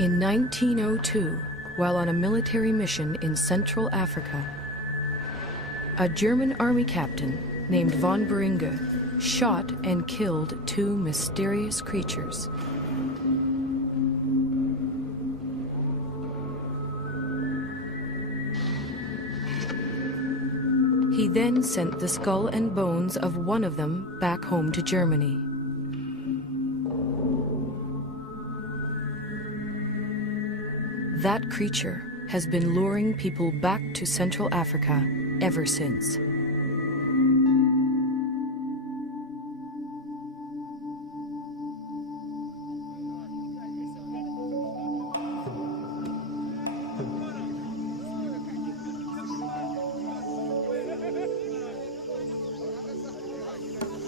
In 1902, while on a military mission in Central Africa, a German army captain named von Beringe shot and killed two mysterious creatures. He then sent the skull and bones of one of them back home to Germany. That creature has been luring people back to Central Africa ever since.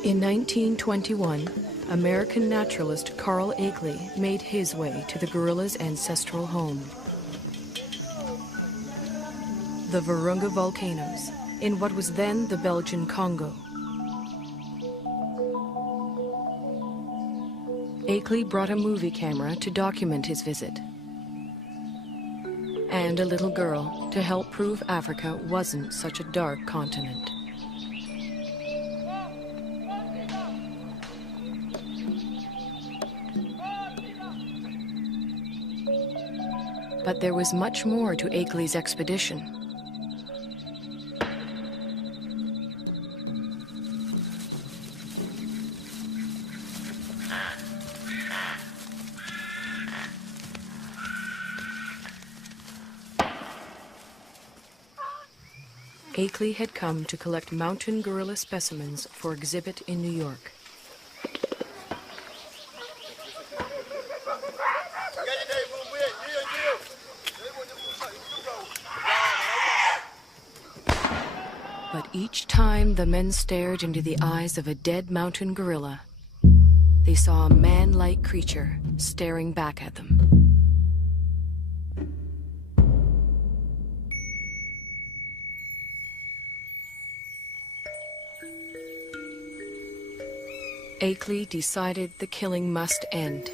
In 1921, American naturalist Carl Akeley made his way to the gorilla's ancestral home. The Virunga volcanoes, in what was then the Belgian Congo. Akeley brought a movie camera to document his visit, and a little girl to help prove Africa wasn't such a dark continent. But there was much more to Akeley's expedition. Akeley had come to collect mountain gorilla specimens for exhibit in New York. But each time the men stared into the eyes of a dead mountain gorilla, they saw a man-like creature staring back at them. Akeley decided the killing must end.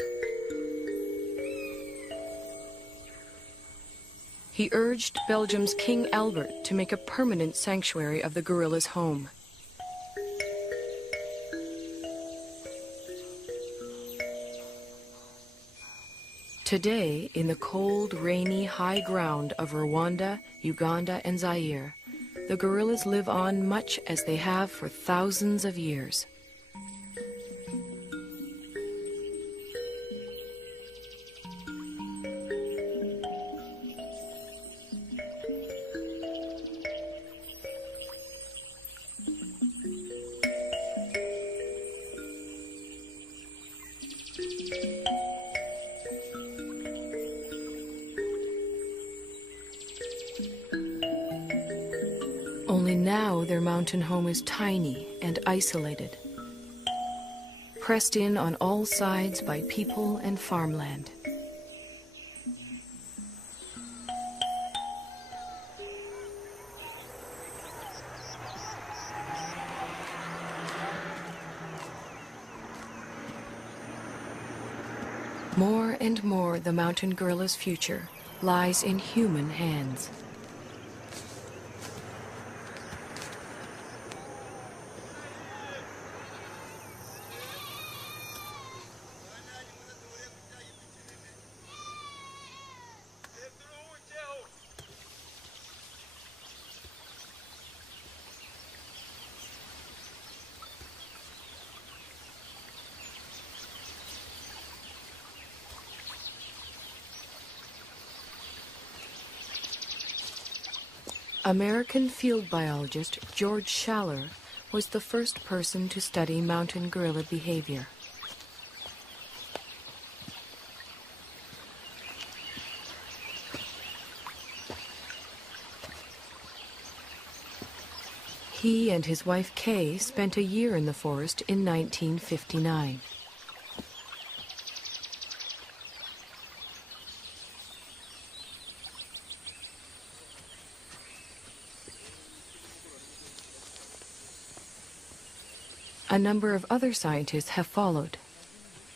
He urged Belgium's King Albert to make a permanent sanctuary of the gorilla's home. Today, in the cold, rainy, high ground of Rwanda, Uganda, and Zaire, the gorillas live on much as they have for thousands of years. Only now their mountain home is tiny and isolated, pressed in on all sides by people and farmland. More and more, the mountain gorilla's future lies in human hands. American field biologist George Schaller was the first person to study mountain gorilla behavior. He and his wife Kay spent a year in the forest in 1959. A number of other scientists have followed,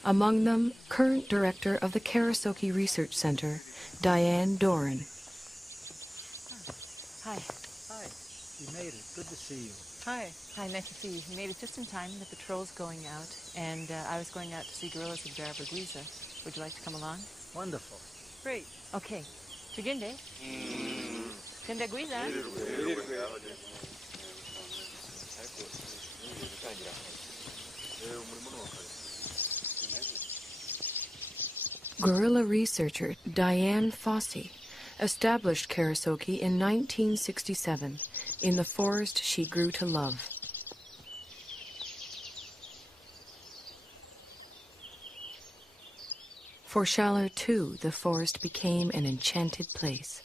among them current director of the Karasoke Research Center, Diane Doran. Hi. Hi. You made it. Good to see you. Hi. Hi, nice to see you. You made it just in time. The patrol's going out, and I was going out to see gorillas in Jarabaguisa. Would you like to come along? Wonderful. Great. Okay. Tugende. Tendaguiza. Gorilla researcher Diane Fossey established Karasoke in 1967 in the forest she grew to love. For Schaller, too, the forest became an enchanted place.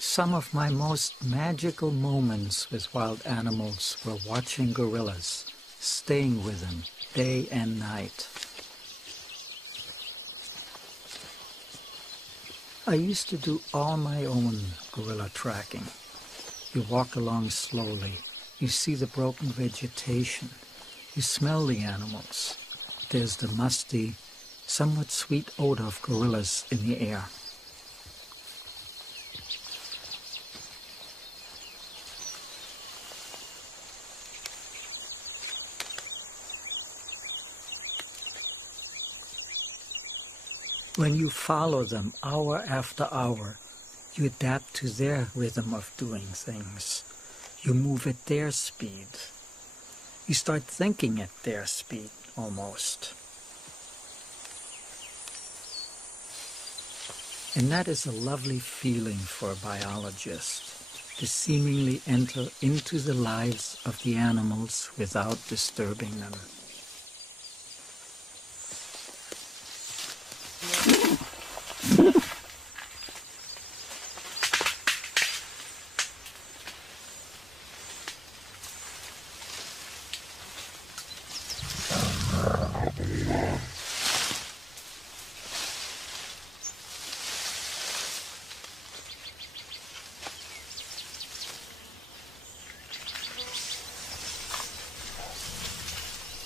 Some of my most magical moments with wild animals were watching gorillas, staying with them day and night. I used to do all my own gorilla tracking. You walk along slowly, you see the broken vegetation, you smell the animals. There's the musty, somewhat sweet odor of gorillas in the air. When you follow them hour after hour, you adapt to their rhythm of doing things. You move at their speed. You start thinking at their speed, almost. And that is a lovely feeling for a biologist, to seemingly enter into the lives of the animals without disturbing them.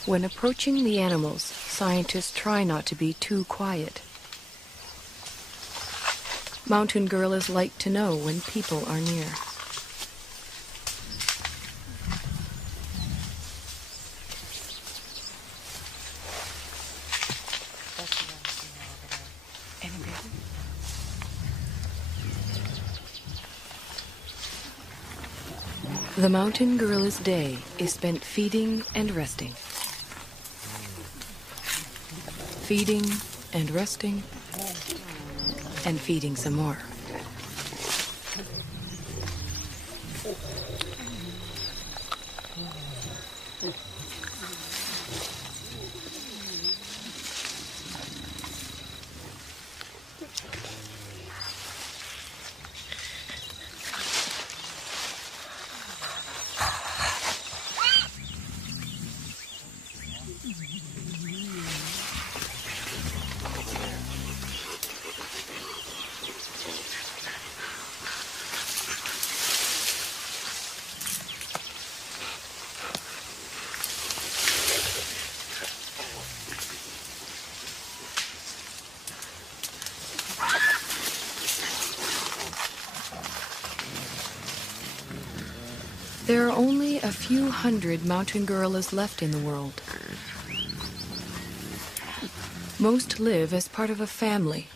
When approaching the animals, scientists try not to be too quiet. Mountain gorillas like to know when people are near. The mountain gorilla's day is spent feeding and resting. Feeding and resting, and feeding some more. There are only a few hundred mountain gorillas left in the world. Most live as part of a family.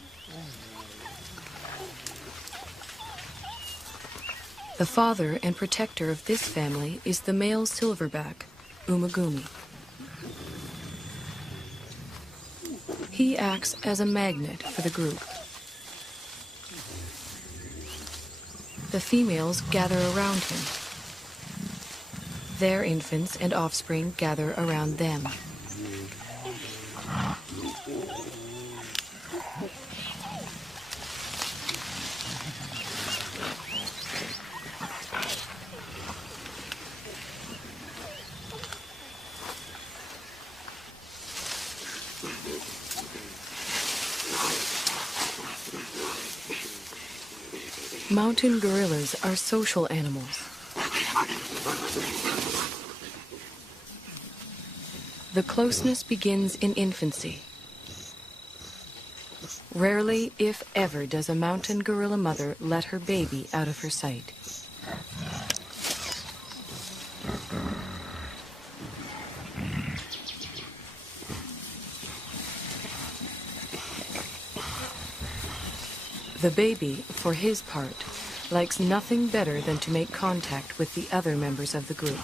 The father and protector of this family is the male silverback, Umagumi. He acts as a magnet for the group. The females gather around him. Their infants and offspring gather around them. Mountain gorillas are social animals. The closeness begins in infancy. Rarely, if ever, does a mountain gorilla mother let her baby out of her sight. The baby, for his part, likes nothing better than to make contact with the other members of the group.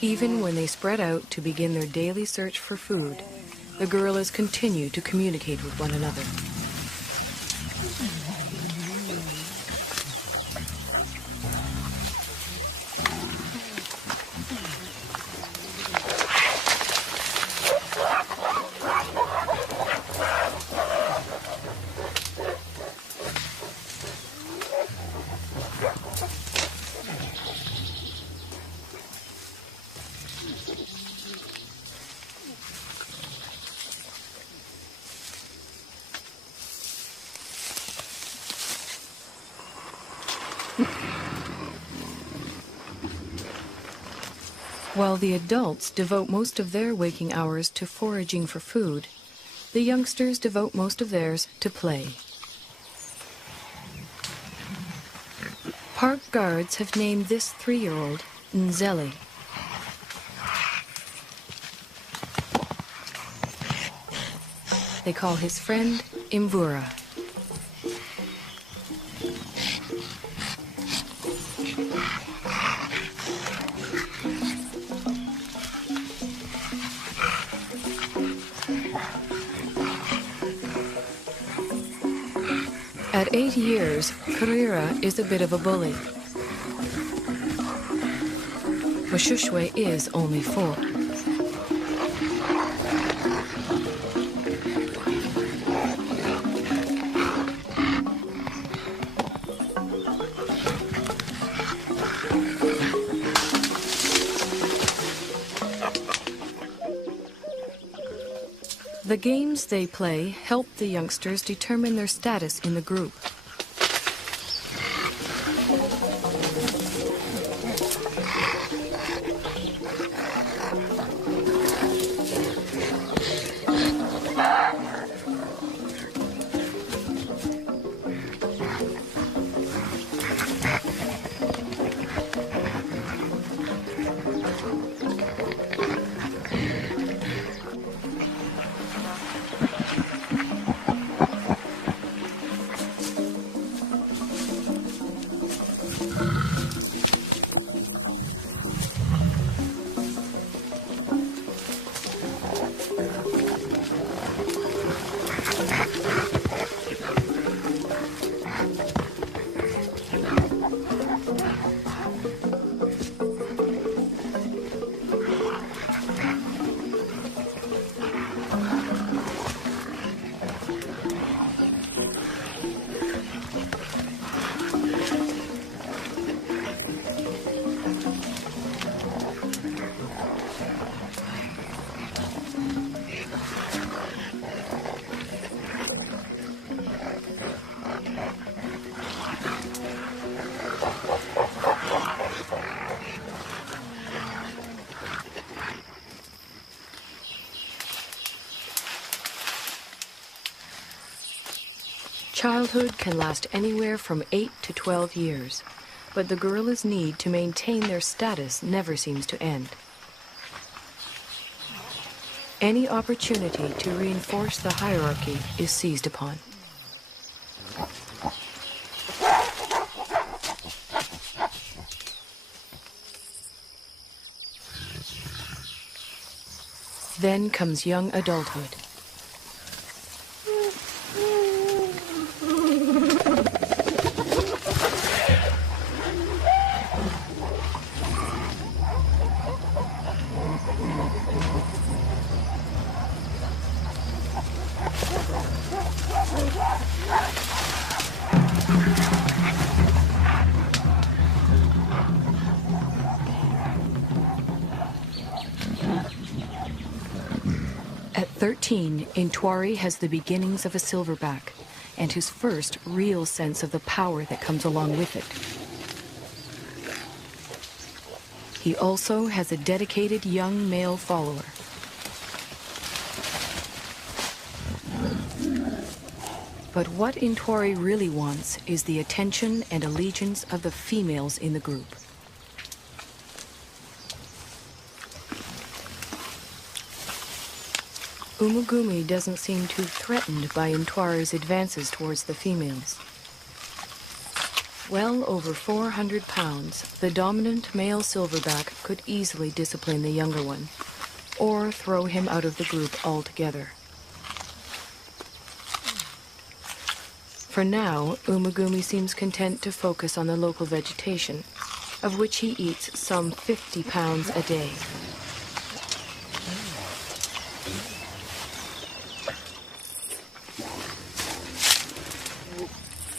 Even when they spread out to begin their daily search for food, the gorillas continue to communicate with one another. While the adults devote most of their waking hours to foraging for food, the youngsters devote most of theirs to play. Park guards have named this 3-year-old Nzeli. They call his friend Imvura. At 8 years, Karira is a bit of a bully. Mashushwe is only 4. The games they play help the youngsters determine their status in the group. Childhood can last anywhere from 8 to 12 years, but the gorillas' need to maintain their status never seems to end. Any opportunity to reinforce the hierarchy is seized upon. Then comes young adulthood. At 13, Intwari has the beginnings of a silverback and his first real sense of the power that comes along with it. He also has a dedicated young male follower. But what Intwari really wants is the attention and allegiance of the females in the group. Umugumi doesn't seem too threatened by Intwari's advances towards the females. Well over 400 pounds, the dominant male silverback could easily discipline the younger one, or throw him out of the group altogether. For now, Umugumi seems content to focus on the local vegetation, of which he eats some 50 pounds a day.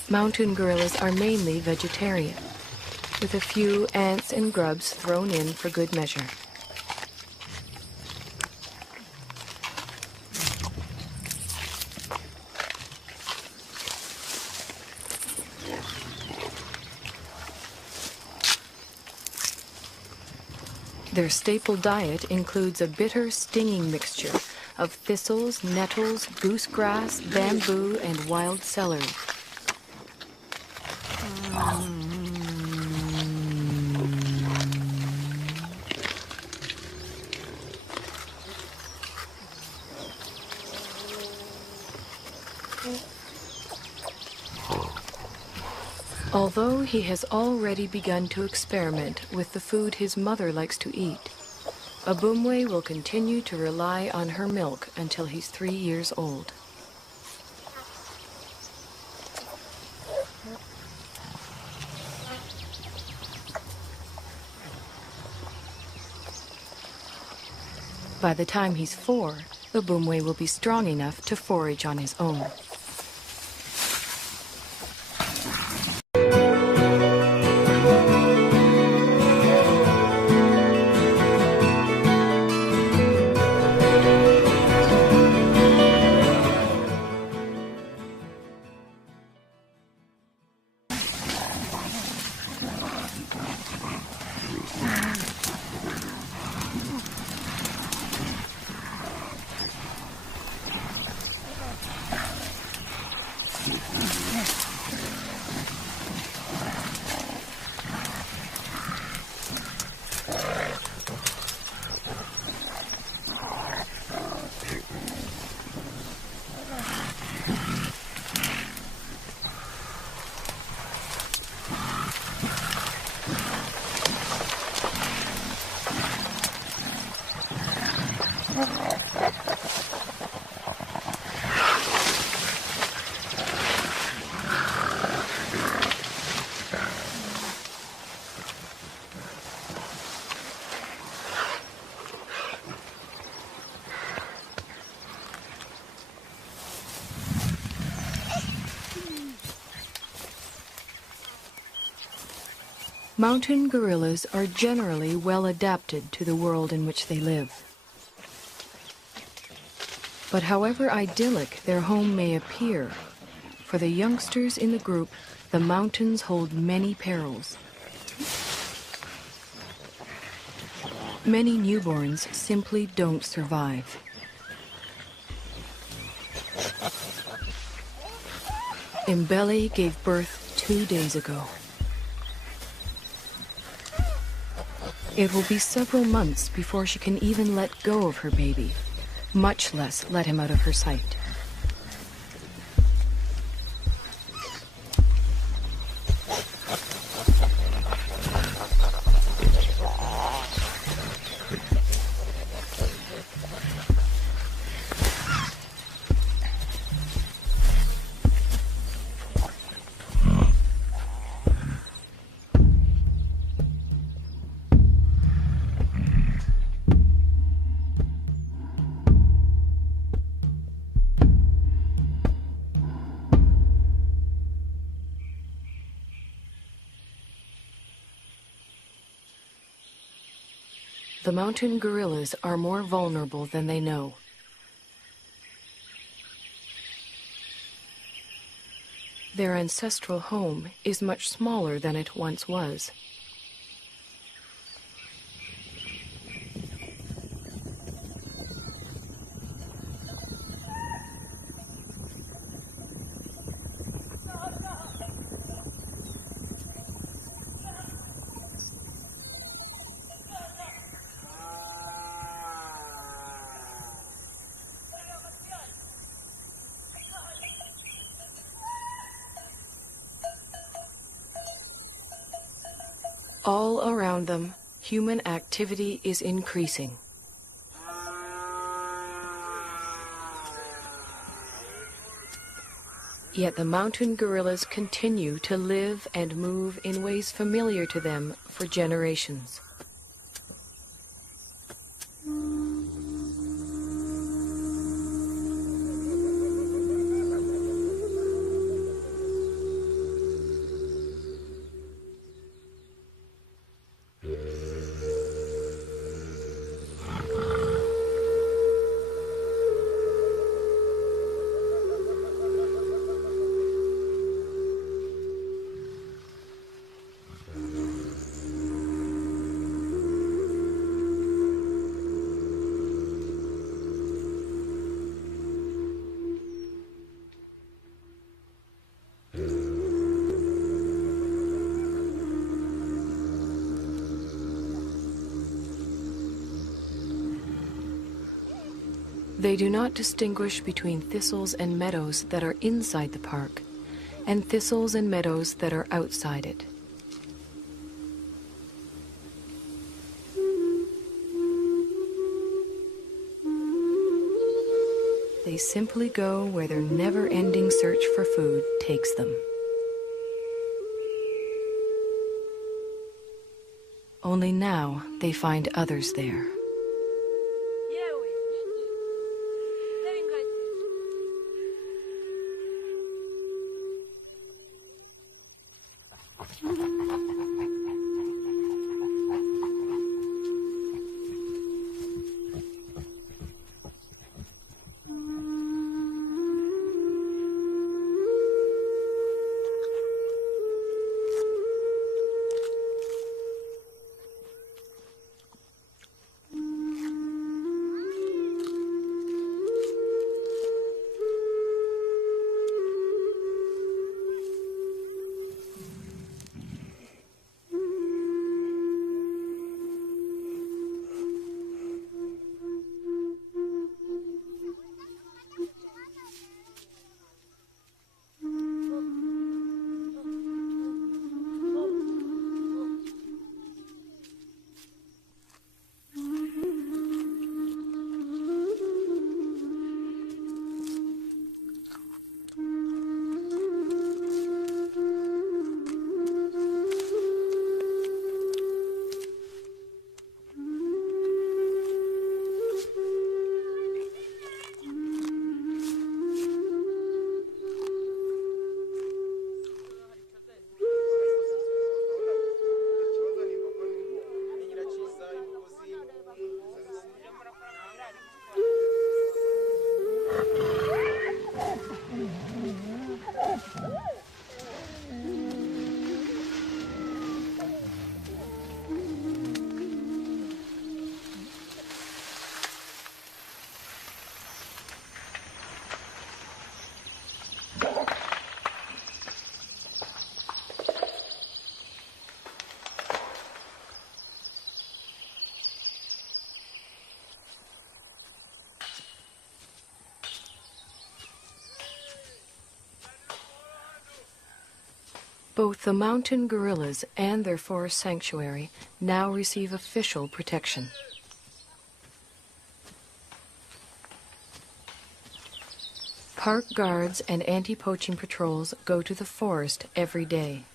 Mountain gorillas are mainly vegetarian, with a few ants and grubs thrown in for good measure. Their staple diet includes a bitter, stinging mixture of thistles, nettles, goosegrass, bamboo, and wild celery. Although he has already begun to experiment with the food his mother likes to eat, Abumwe will continue to rely on her milk until he's 3 years old. By the time he's 4, Abumwe will be strong enough to forage on his own. Mountain gorillas are generally well adapted to the world in which they live. But however idyllic their home may appear, for the youngsters in the group, the mountains hold many perils. Many newborns simply don't survive. Mbele gave birth 2 days ago. It will be several months before she can even let go of her baby, much less let him out of her sight. The mountain gorillas are more vulnerable than they know. Their ancestral home is much smaller than it once was. All around them, human activity is increasing. Yet the mountain gorillas continue to live and move in ways familiar to them for generations. They do not distinguish between thistles and meadows that are inside the park and thistles and meadows that are outside it. They simply go where their never-ending search for food takes them. Only now they find others there. Both the mountain gorillas and their forest sanctuary now receive official protection. Park guards and anti-poaching patrols go to the forest every day.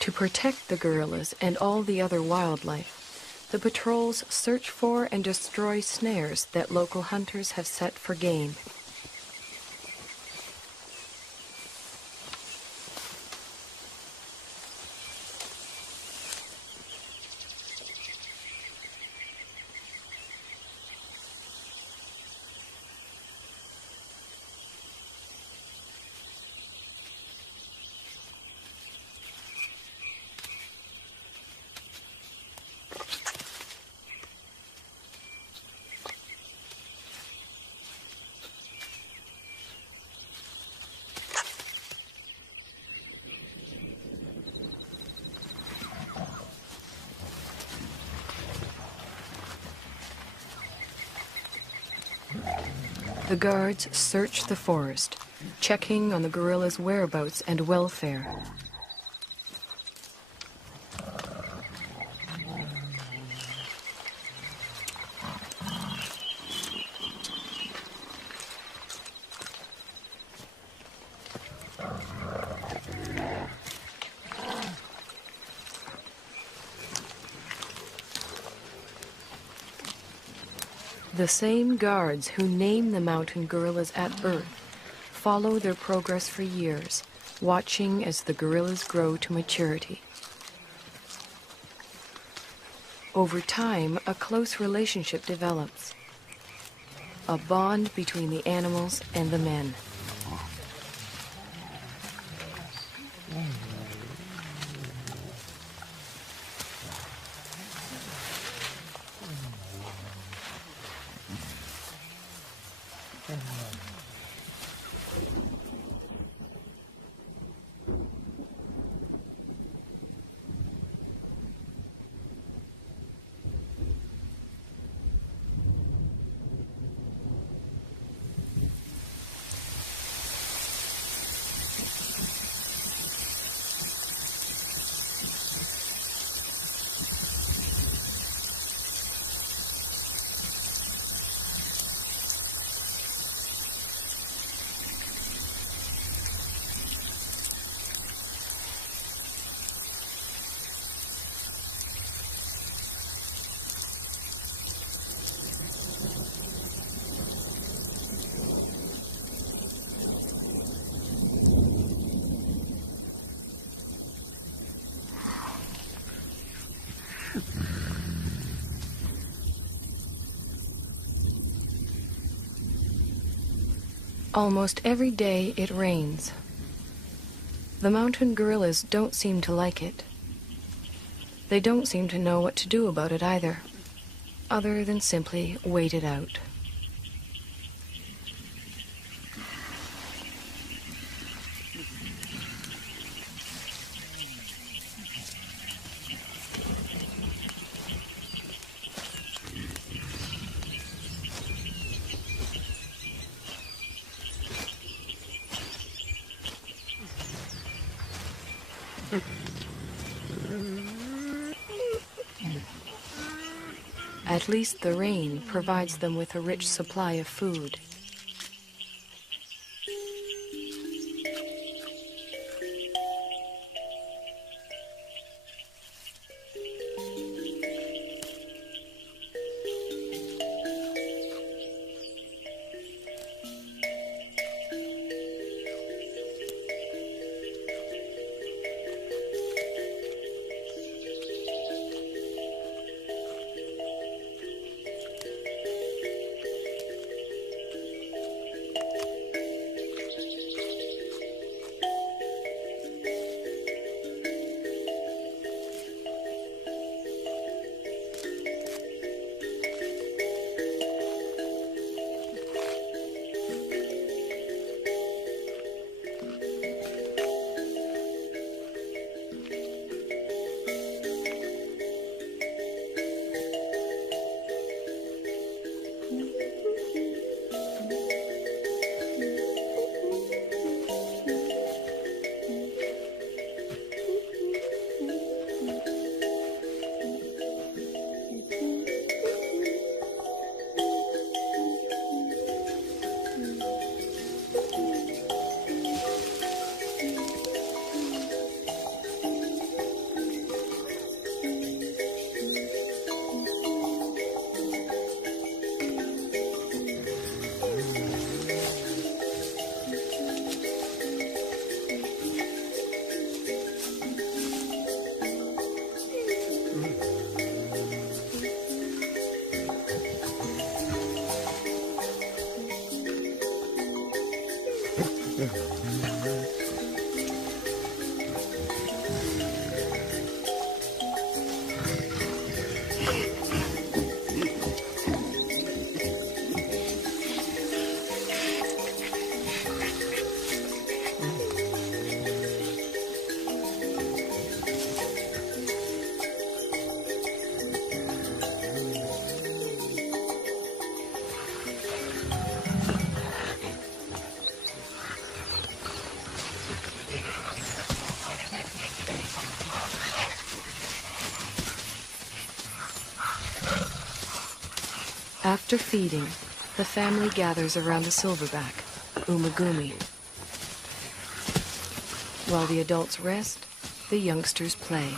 To protect the gorillas and all the other wildlife, the patrols search for and destroy snares that local hunters have set for game. The guards search the forest, checking on the guerrillas' whereabouts and welfare. The same guards who name the mountain gorillas at birth follow their progress for years, watching as the gorillas grow to maturity. Over time, a close relationship develops, a bond between the animals and the men. Almost every day it rains. The mountain gorillas don't seem to like it. They don't seem to know what to do about it either, other than simply wait it out. At least the rain provides them with a rich supply of food. After feeding, the family gathers around the silverback, Umagumi. While the adults rest, the youngsters play.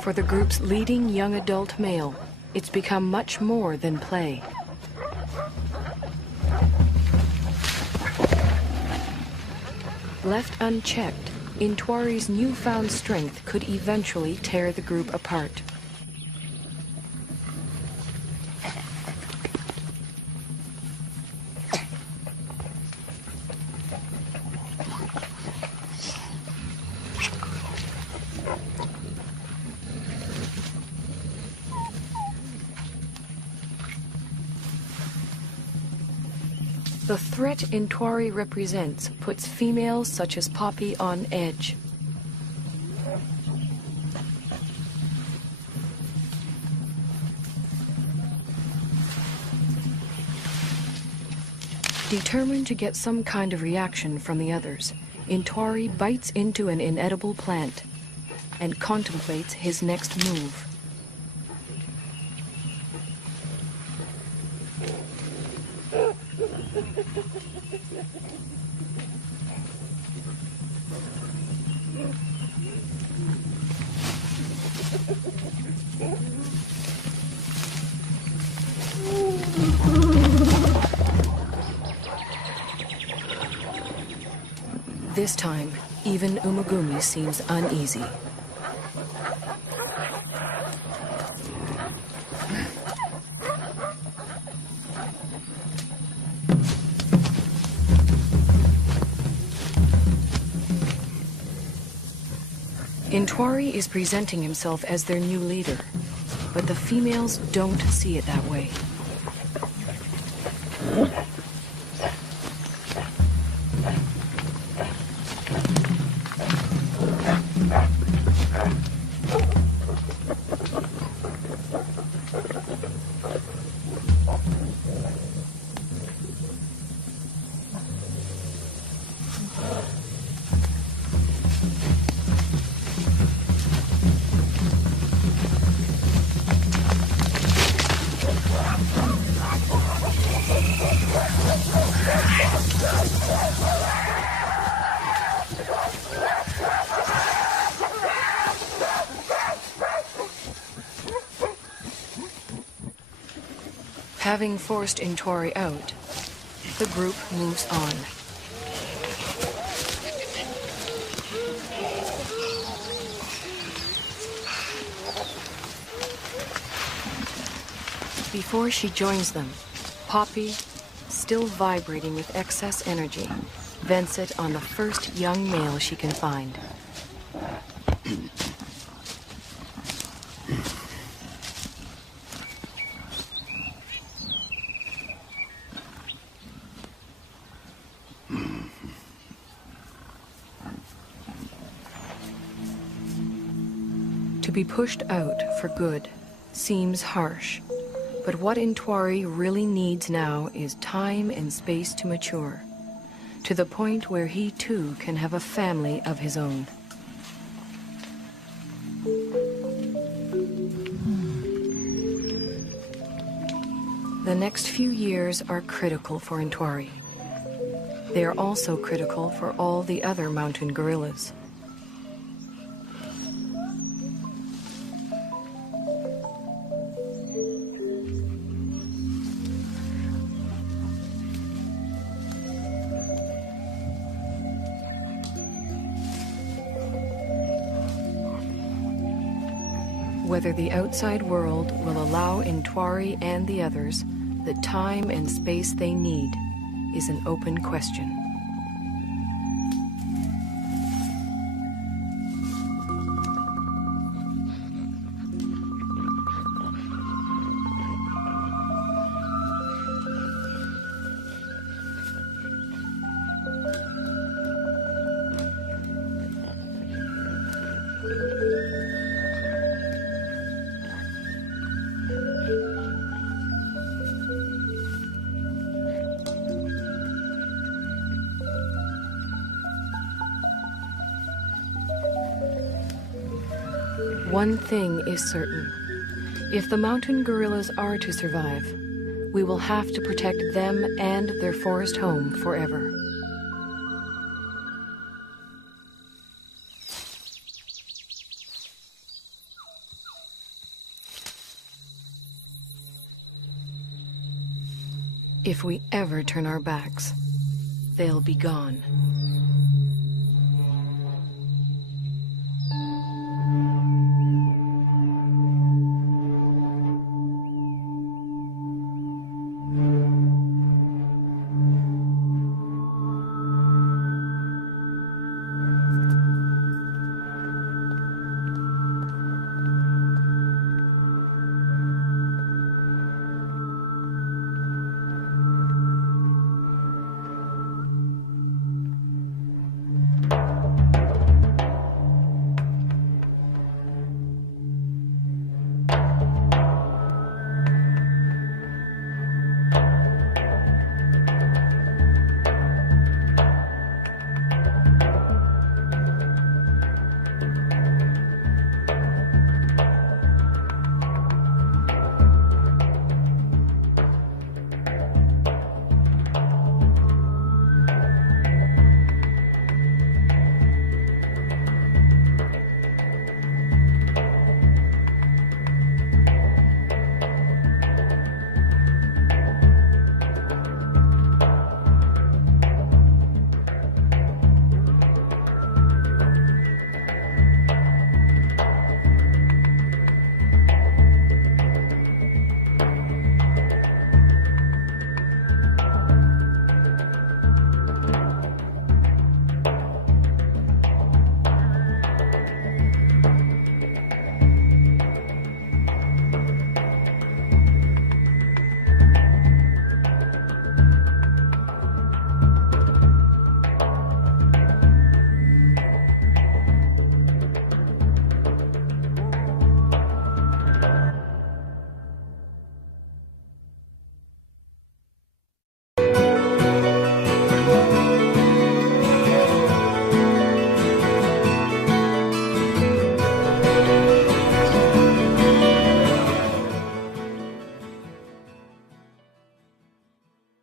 For the group's leading young adult male, it's become much more than play. Left unchecked, Intwari's newfound strength could eventually tear the group apart. The threat Intwari represents puts females such as Poppy on edge. Determined to get some kind of reaction from the others, Intwari bites into an inedible plant and contemplates his next move. This time, even Umagumi seems uneasy. Intwari is presenting himself as their new leader, but the females don't see it that way. Having forced Intwari out, the group moves on. Before she joins them, Poppy, still vibrating with excess energy, vents it on the first young male she can find. To be pushed out for good seems harsh, but what Intwari really needs now is time and space to mature, to the point where he too can have a family of his own. The next few years are critical for Intwari. They are also critical for all the other mountain gorillas. Whether the outside world will allow Intwari and the others the time and space they need is an open question. One thing is certain. If the mountain gorillas are to survive, we will have to protect them and their forest home forever. If we ever turn our backs, they'll be gone.